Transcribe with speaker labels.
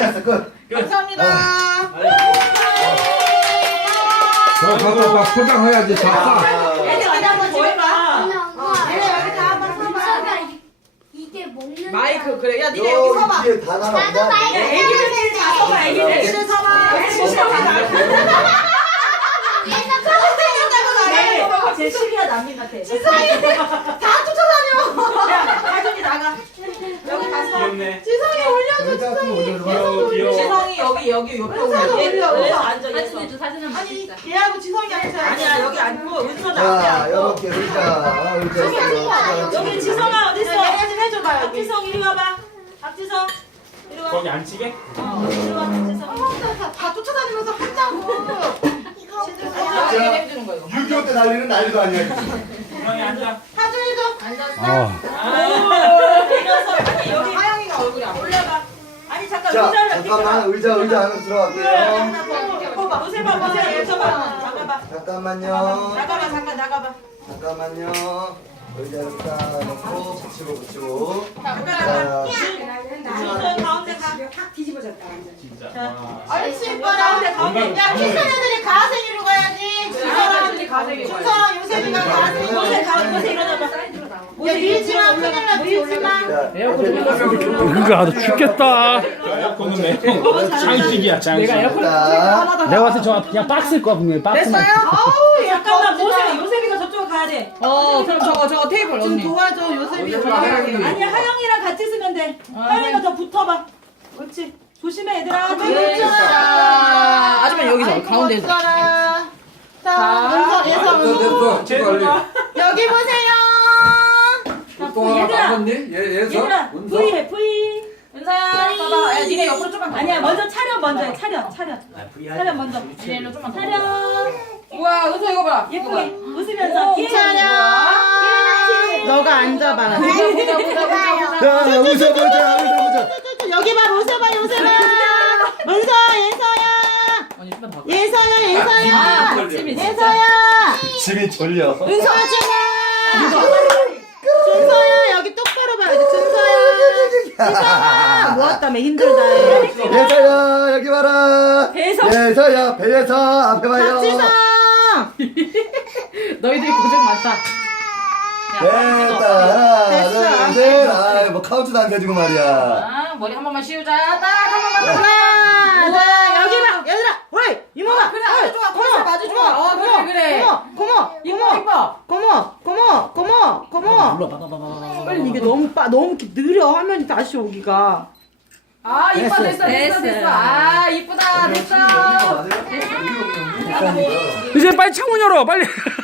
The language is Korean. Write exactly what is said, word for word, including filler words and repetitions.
Speaker 1: 끝났어 끝.
Speaker 2: 감사합니다.
Speaker 3: 저 가서 막 포장해야지. 다
Speaker 2: 얘네 어디 한번 집에 가. 얘네 여기 다 한번 서봐.
Speaker 4: 이게 먹는
Speaker 2: 마이크 그래. 야 니네 여기 서봐.
Speaker 1: 뒤에 다 나온다.
Speaker 4: 나도 마이크.
Speaker 2: 애기들 다 서봐. 애기들 애기들 서봐. 제 시기가 남긴한테. 지성이 다 쫓아다녀. 야, 하준이 나가. 여기 가서.
Speaker 5: 귀엽네.
Speaker 2: 지성이 올려줘.
Speaker 1: 여기다 좀 올려줘봐.
Speaker 5: 귀여워 귀여워.
Speaker 2: 지성이 여기 여기 옆에 올려. 얘 여기 앉아.
Speaker 6: 사진을 줘, 사진 한번
Speaker 2: 아니
Speaker 6: 찍자.
Speaker 2: 얘하고 지성이 앉아. 아니야 여기 앉고 은서도 앞에
Speaker 1: 자
Speaker 2: 앉고.
Speaker 1: 이렇게 의자 의자
Speaker 2: 여기 지성아 어디 있어? 얘네 좀 해줘봐. 박지성 이리 와봐. 박지성 이리 와.
Speaker 5: 거기 안 치게?
Speaker 2: 어, 이리 와 박지성. 다, 다 쫓아다니면서 한다고.
Speaker 1: 자, 육이오 때 날리는 난리도 아니야.
Speaker 5: 형이 앉아.
Speaker 2: 하준이도
Speaker 3: 아,
Speaker 5: 아.
Speaker 2: 내려서 아니 여기 하영이가 얼굴이 안 올려봐. 아니 잠깐
Speaker 1: 자
Speaker 2: 의자를
Speaker 1: 잠깐만 의자 의자 안으로 들어갈게요.
Speaker 2: 봐봐. 보세 봐 보세 얘 쳐봐. 잠깐만.
Speaker 1: 잠깐만요.
Speaker 2: 나가봐 잠깐 나가봐.
Speaker 1: 잠깐만요. 의자를 딱 놓고 붙이고 붙이고.
Speaker 2: 잠깐
Speaker 1: 자,
Speaker 2: 나가. 준서 가운데 가.
Speaker 5: 진짜.
Speaker 2: 자,
Speaker 5: 와.
Speaker 2: 옳지 이뻐 가운데 가운데. 야 키스녀들이 가생이로 가야지. 준서랑 준서랑 요셉이가 가생. 보세 가 보세 일어나봐. 야 밀지마 큰일 나 밀지마.
Speaker 1: 자,
Speaker 7: 그러니까 아주 죽겠다.
Speaker 5: 에어컨은 매우 장식이야 장식.
Speaker 1: 자,
Speaker 7: 내가 봤을 때 저 그냥 박스일 거야 분명히 박스만.
Speaker 2: 아우 잠깐만 보세 요셉이가 저쪽으로 가야 돼.
Speaker 6: 어, 그럼 저거 저거 테이블
Speaker 2: 좀
Speaker 6: 언니.
Speaker 2: 도와줘 요셉이.
Speaker 1: 하영이.
Speaker 2: 아니 하영이랑 같이 쓰면 돼. 하영이가 더 붙어봐. 그렇지. 조심해 얘들아.
Speaker 6: 자, 아줌마 여기서 가운데서.
Speaker 2: 자, 은서 예서
Speaker 3: 됐어, 됐어.
Speaker 5: 제일
Speaker 3: 빨리.
Speaker 2: 여기 보세요.
Speaker 3: 또 하나
Speaker 2: 얘들아.
Speaker 3: 남았니? 얘, 얘서?
Speaker 2: 얘들아
Speaker 3: 은서?
Speaker 2: V 해 V.
Speaker 6: 은사야, 봐봐. 야, 니네 옆으로 좀만.
Speaker 2: 아니야 먼저 차렷 먼저 해 차렷 차렷. 차렷 먼저.
Speaker 6: 니네 일로 좀만. 더.
Speaker 2: 차렷.
Speaker 6: 우와, 은사 이거 봐.
Speaker 2: 예쁘게 웃으면서.
Speaker 6: 오,
Speaker 2: 차렷. 너가 앉아봐.
Speaker 6: 보자, 보자, 보자, 보자, 보자.
Speaker 1: 자, 웃어보자, 웃어보자.
Speaker 2: 여기 봐 웃어봐 요셉아. 은서 예서야.
Speaker 6: 언니 좀만 더.
Speaker 2: 예서야
Speaker 6: 아,
Speaker 2: 예서야.
Speaker 6: 박지민 진짜.
Speaker 2: 예서야.
Speaker 1: 집이 졸려.
Speaker 2: 은서야 제발. 준서야 여기 똑바로 봐야지 준서야. 준서야 모았다며 힘들다 해.
Speaker 1: 예서야 여기 봐라.
Speaker 2: 배에서.
Speaker 1: 예서야 배에서 앞에 봐요.
Speaker 2: 박지성.
Speaker 6: 너희들이 고생 많다.
Speaker 1: 됐다.
Speaker 2: 됐어.
Speaker 1: 하나, 둘, 셋. 아, 뭐 카운트도 안 되지고 말이야.
Speaker 6: 아, 머리 한 번만 씌우자. 딱 한 번만 더.
Speaker 2: 하나, 자 여기 봐, 얘들아, 어이 이모가,
Speaker 6: 그래, 아주 좋아. 거기서 아주 좋아. 어, 그래, 그래.
Speaker 2: 고모,
Speaker 6: 이뻐,
Speaker 2: 고모,
Speaker 6: 이뻐.
Speaker 2: 고모, 고모, 고모, 고모. 빨리 이게 너무 빠, 너무 이렇게 느려 화면이 다시 오기가.
Speaker 6: 아, 이뻐, 됐어, 됐어, 됐어. 아, 이쁘다, 됐어.
Speaker 7: 이제 빨리 창문 열어 빨리.